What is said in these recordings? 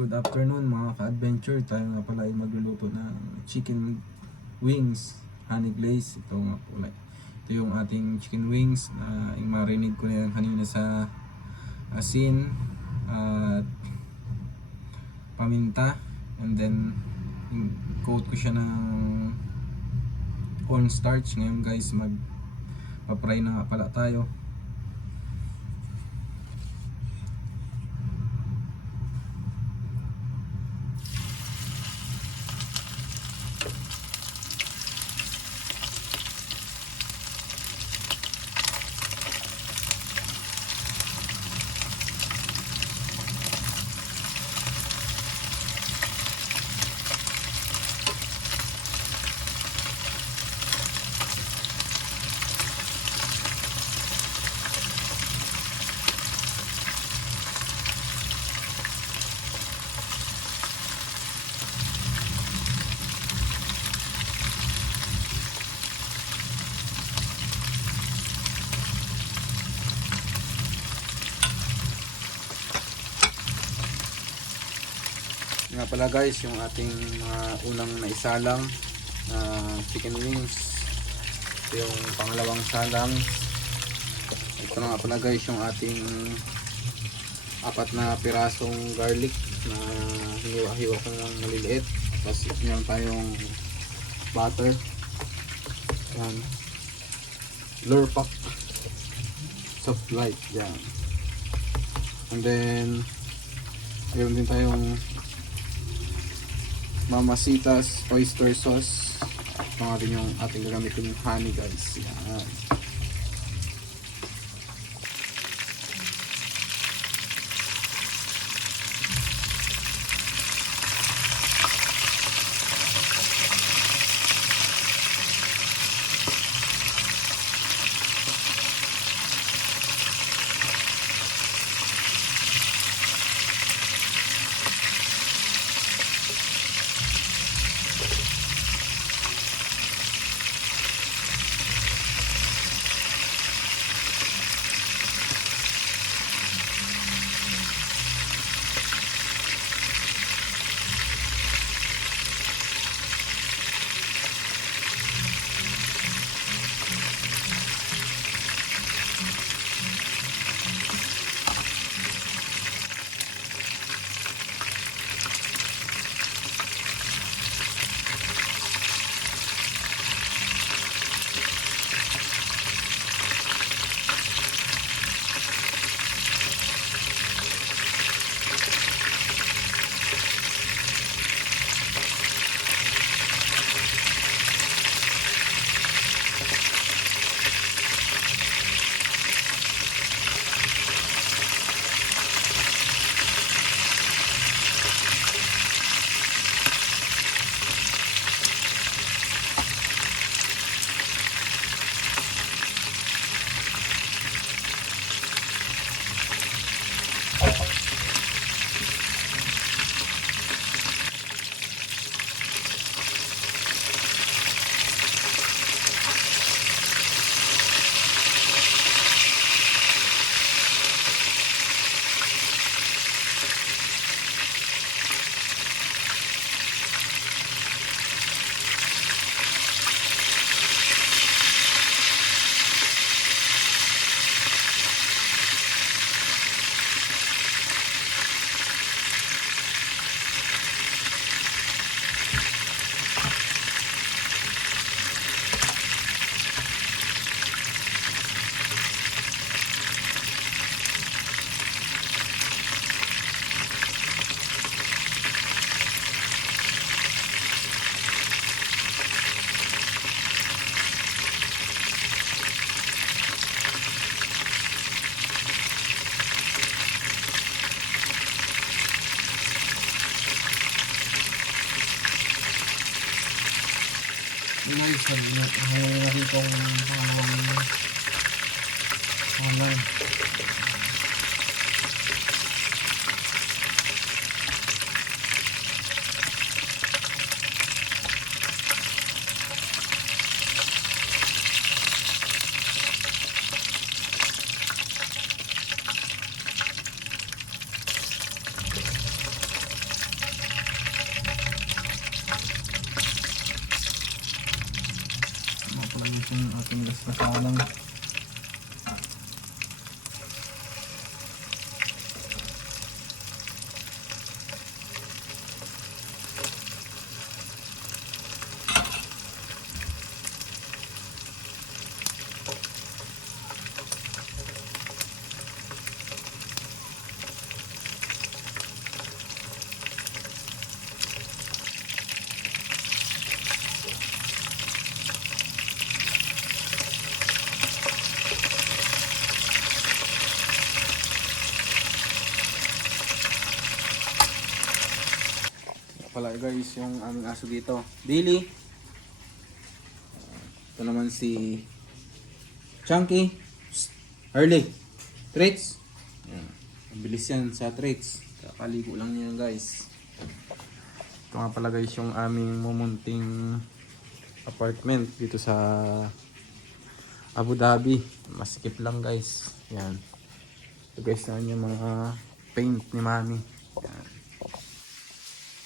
Good afternoon mga ka-adventure. Tayo nga pala ay magluluto ng chicken wings, honey glaze. Ito nga pala. Ito yung ating chicken wings na i-marinate ko na yan kanina sa asin at paminta. And then coat ko siya ng cornstarch. Ngayon guys, magpa-fry na nga pala tayo. Nga pala guys, yung ating unang naisalang chicken wings. Ito yung pangalawang salang. Ito na nga pala guys yung ating 4 na pirasong garlic na hiniwa-hiwa ko ng maliliit. Tapos meron tayong butter. Yan. Lurpak. Soft light. Yan. And then meron din tayong Mamacita's oyster sauce. Ito nga rin yung ating gagamitin yung honey guys. Yan. Guys, nangyayari itong yung ating gas na salang. Pala guys yung aming aso dito, Billy. Ito naman si Chunky, Harley, Treats. Yan. Mabilis yan sa Treats. Kakaligo lang yan guys. Ito nga pala guys yung aming mumunting apartment dito sa Abu Dhabi. Masikip lang guys. Yan. Ito guys na yung mga paint ni Mami. Yan.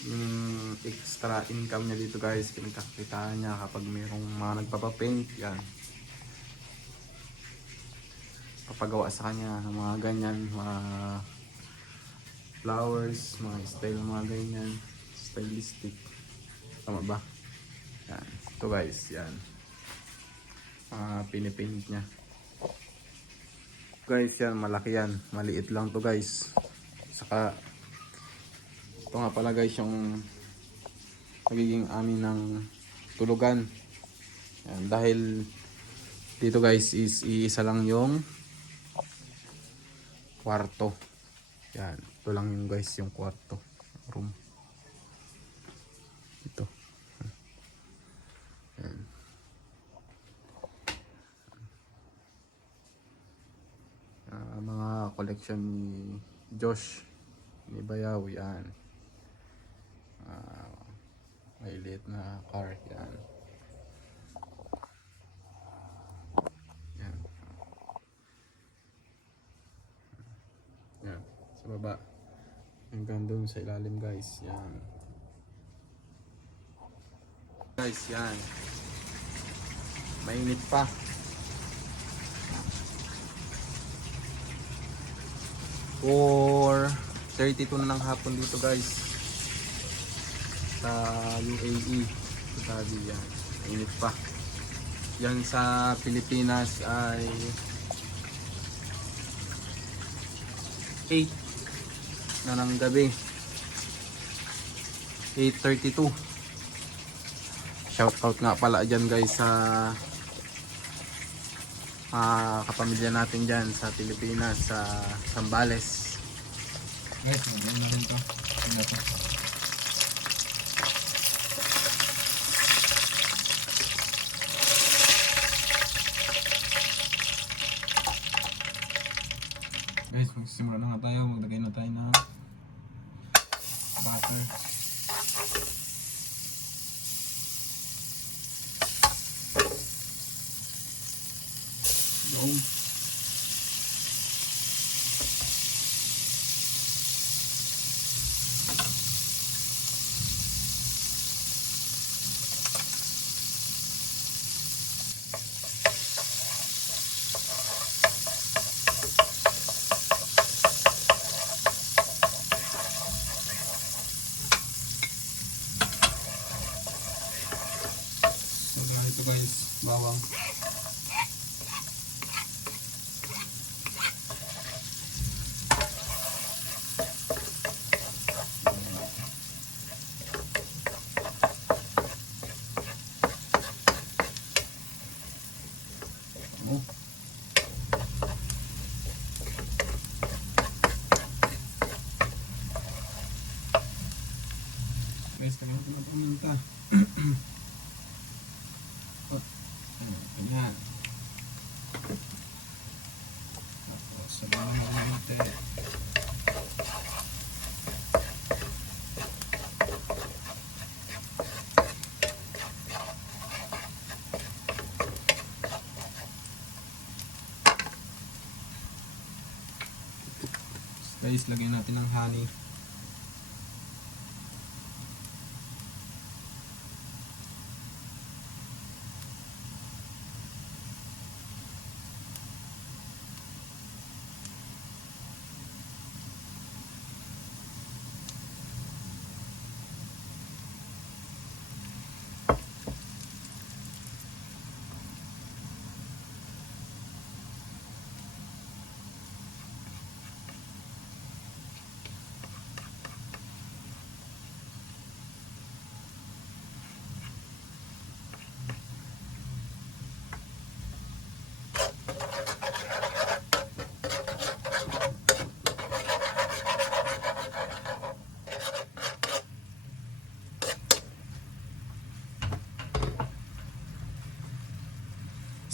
Yung extra income niya dito guys, kinakakitaan niya kapag mayroong mga nagpapapaint. Yan. Papagawa sa kanya ng mga ganyan, mga flowers, mga style, mga ganyan, stylistic. Tama ba? Yan. Ito guys, yan. Pinipaint niya. Guys, yan, malaki yan. Maliit lang to guys. Saka ito nga pala guys yung magiging amin ng tulugan. Yan, dahil dito guys is iisa lang yung kwarto. Yan, ito lang yung guys yung kwarto, room. Ito. Yan. Mga collection ni Josh, ni Bayaw. Yan. May liit na car. Yan. Yan. Yan. Sa baba. Hanggang doon sa ilalim guys. Yan. Guys, yan. Mainit pa. Or 32 na ng hapon dito guys. Sa UAE. Sabi yan. Mainit pa. Yan sa Pilipinas ay 8 na ng gabi. 8:32. Shoutout nga pala dyan guys sa kapamilya natin dyan sa Pilipinas, sa Zambales. Guys, magandang ito. Guys, magsisimula na nga tayo. Maglagay na tayo ng butter. Go. Ito guys, bawang. Guys, kailangan ko na pumunta. Ayan. Tapos, sabahan mo natin. Guys, lagyan natin ng honey.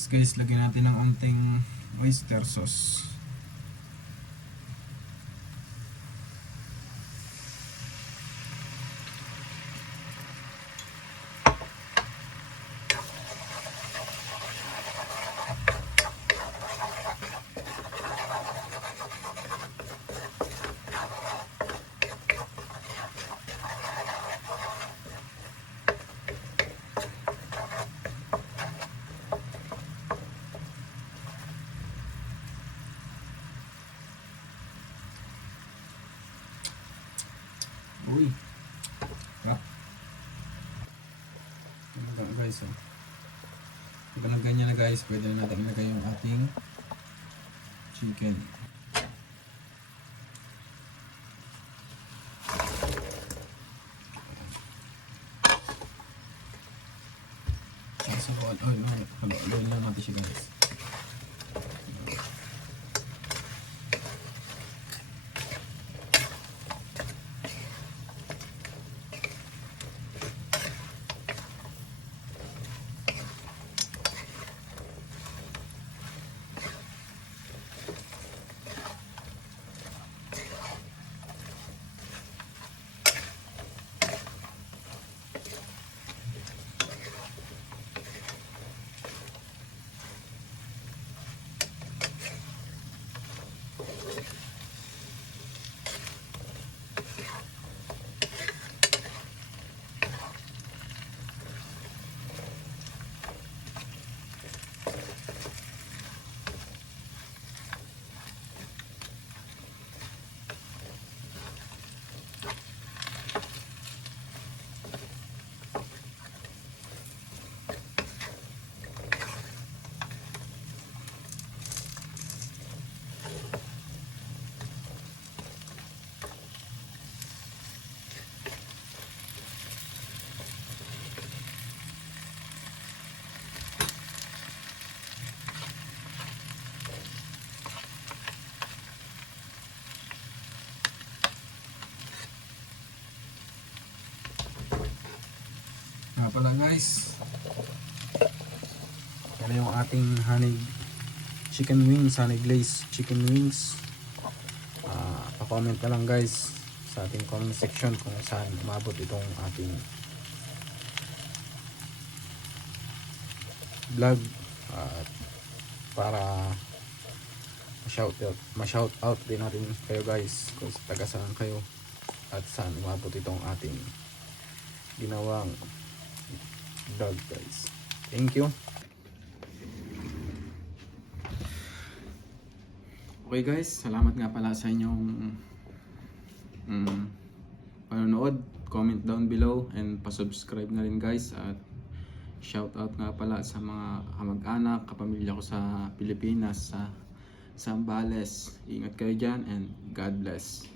Next guys, lagyan natin ng onting oyster sauce. Uy. Tara. Ito guys. Pag ganyan na guys, pwede na natin ilagay yung ating chicken. So, halo-haloin lang natin siya guys. Nga pala guys, yan yung ating honey chicken wings, honey glazed chicken wings. Pa-comment na lang guys sa ating comment section kung saan umabot itong ating vlog, para ma-shout out din natin kayo guys kung taga saan kayo at saan umabot itong ating ginawang vlog guys. Thank you. Okay guys, salamat nga pala sa inyong panonood. Comment down below and pa-subscribe na rin guys. At shout out nga pala sa mga kamag-anak, kapamilya ko sa Pilipinas, sa Zambales. Ingat kayo dyan and God bless.